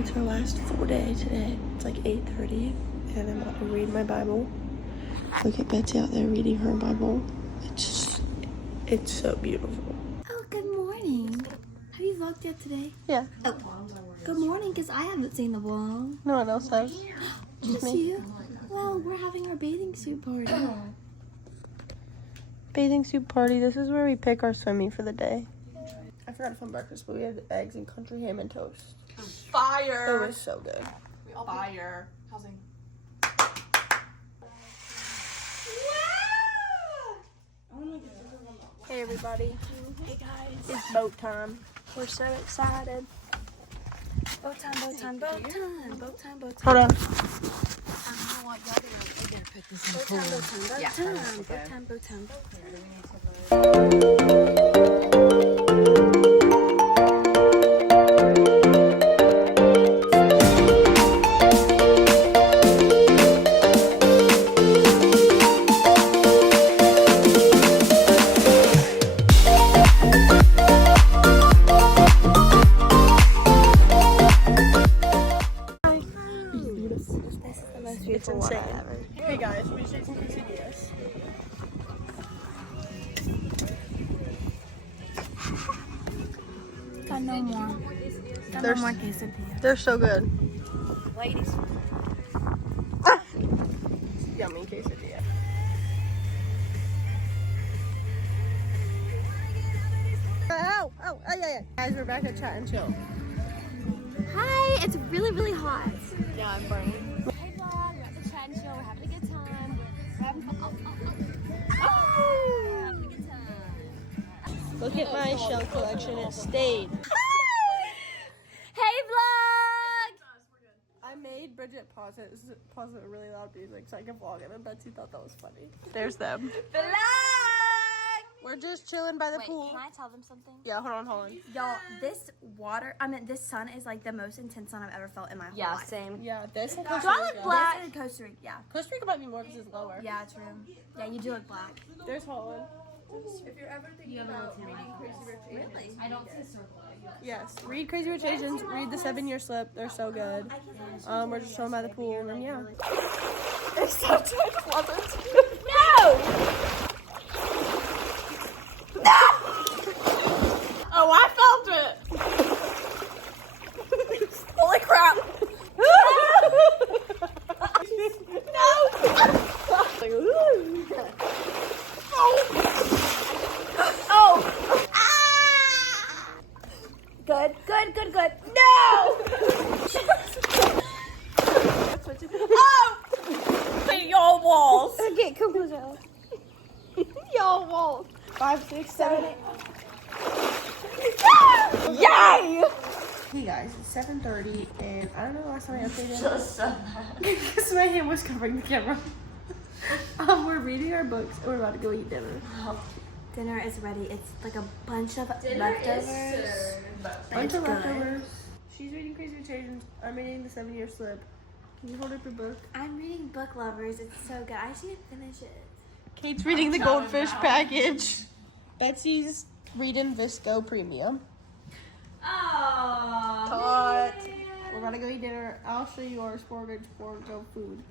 It's our last full day today. It's like 8:30 and I'm about to read my Bible. Look at Betsy out there reading her Bible. It's so beautiful. Oh, good morning. Have you vlogged yet today? Yeah. Oh, good morning, because I haven't seen the vlog. No one else has. Just you? Well, we're having our bathing suit party. Bathing suit party. This is where we pick our swimming for the day. I forgot to film breakfast, but we had eggs and country ham and toast. Fire! It was so good. Fire. Housing. Hey everybody. Hey guys. It's boat time. We're so excited. Boat time, boat time, boat time, boat time, boat time. Hold on. Boat time, boat time, boat time, boat time, boat time. It's insane. Hey guys, we just ate some quesadillas. Got no more. Got They're- no more quesadillas. They're so good. Ladies. Yummy quesadilla. Yeah. Guys, we're back at Chat and Chill. Hi, it's really, really hot. Yeah, I'm burning. Hey vlog, we're at the Chat and Chill. We're having a good time. We're having fun. Oh. We're having a good time. Look at my shell collection. It stayed. Hey vlog! I made Bridget pause it really loud music so I can vlog it, and Betsy thought that was funny. There's them. Vlog! We're just chilling by the Wait, pool. can I tell them something? Yeah, hold on. Y'all, this sun is like the most intense sun I've ever felt in my whole life. Same. Yeah, this and Do Costa I Rica. look black? This and Costa Rica, yeah. Costa Rica might be more because it's lower. Yeah, true. Yeah, you do look black. There's Holland. If you're ever thinking about reading Crazy Rich Asians, really? I don't see a circle. Yes. Read Crazy Rich Asians. Read the 7-Year Slip. They're so good. We're just chilling by the pool, and then yeah. It sounds like Clemens. No! Oh, I felt it. Holy crap. Good. No! Hey, y'all walls. Okay, come closer. Y'all walls. 5, 6, 7, 8. Yay! Hey guys, it's 7:30 and I don't know the last time I updated. Because my hand was covering the camera. We're reading our books and we're about to go eat dinner. Dinner is ready. It's like a bunch of leftovers. Bunch of leftovers. She's reading Crazy Rich Asians. I'm reading the 7-Year Slip. Can you hold up your book? I'm reading Book Lovers. It's so good. I just need to finish it. Kate's reading the Goldfish package. Betsy's reading Visco Premium. Oh. Cut. We're about to go eat dinner. I'll show you our Sportage for Go food.